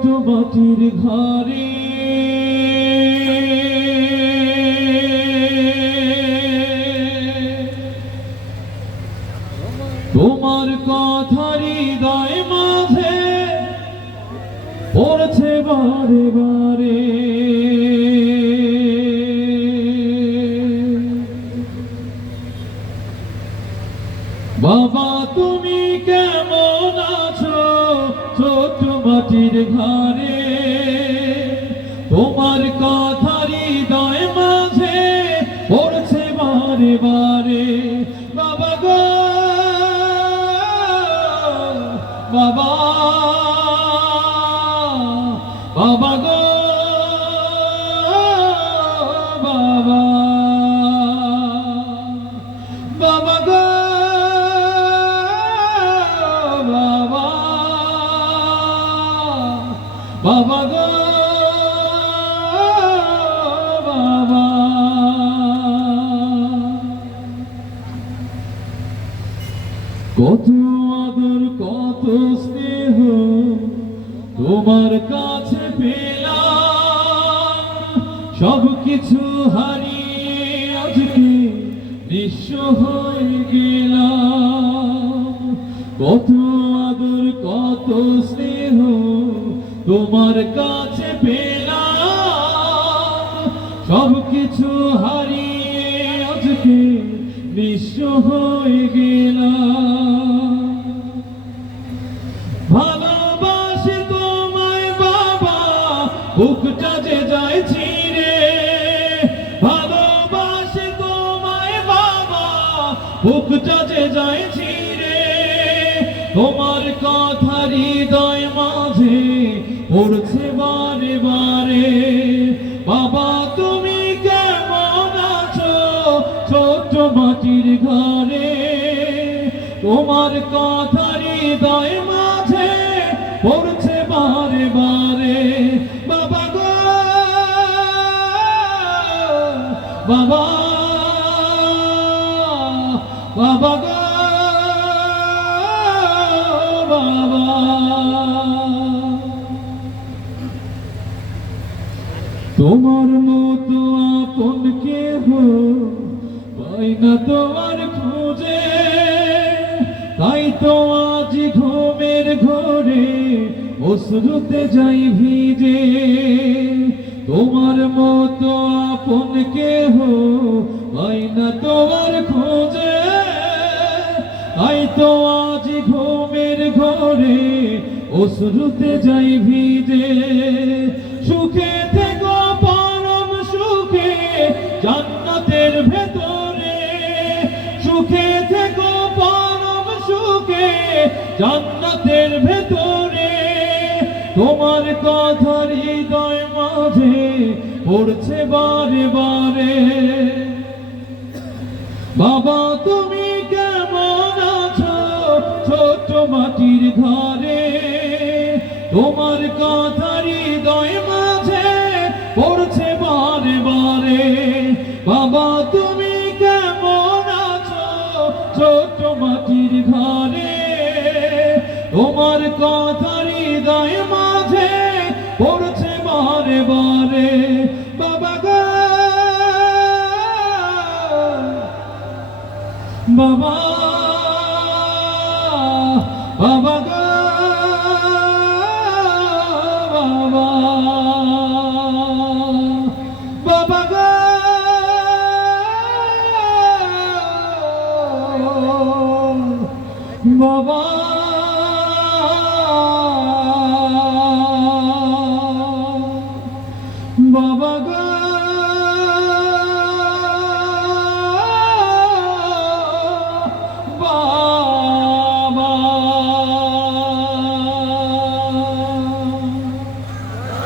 ছোট্ট মাটির ঘরে তোমার কথা হৃদয় মাঝে পড়ছে বারে বারে। বাবা তুমি কেমন আছো ছোট্ট মাটির ঘরে? তোমার কথা হৃদয় মাঝে পড়ছে বারে বারে। বাবা গো বাবা, বাবা গো বাবা, বাবা গো বাবা, বাবা গো বাবা। কত আদর কত স্নেহ তোমার কাছে পেলাম, সব কিছু হারিয়ে আজকে নিঃস্ব হয়ে গেলাম। কত আদর কত স্নেহ তোমার কাছে পেলাম, সব কিছু হারিয়ে আজকে নিঃস্ব হয়ে গেলাম। ভালোবাসি তোমায় বাবা, বুকটা যে যায় ছিঁড়ে। ভালোবাসি তোমায় বাবা, বুকটা যে যায় ছিঁড়ে। তোমার কথা হৃদয় মাঝে পড়ছে বারে বারে। বাবা তুমি কেমন আছো ছোট্ট মাটির ঘরে? তোমার কথা হৃদয় মাঝে পড়ছে বারে বারে। বাবা গো বাবা, বাবা গো বাবা। তোমার মতো আপন কেহ পাই না তোমার খোঁজে, তাই তো আজ ঘুমের ঘরে অশ্রুতে যাই ভিজে। তোমার মতো আপন কেহ পাই না তোমার খোঁজে, তাই তো আজ ঘুমের ঘরে অশ্রুতে যাই ভিজে। সুখে থেকো পরম সুখে জান্নাতের ভেতরে, সুখে থেকো পরম সুখে জান্নাতের ভেতরে। তোমার কথা হৃদয় মাঝে পড়ছে বারে বারে। বাবা তুমি কেমন আছো ছোট্ট মাটির ঘরে? তোমার কথা হৃদয় মাঝে পড়ছে বারে বারে। বাবা তুমি কেমন আছো ছোট্ট মাটির ঘরে? তোমার কথা হৃদয় মাঝে পড়ছে বারে বারে। বাবা গো বাবা, বাবা গো বাবা, বাবা গো বাবা।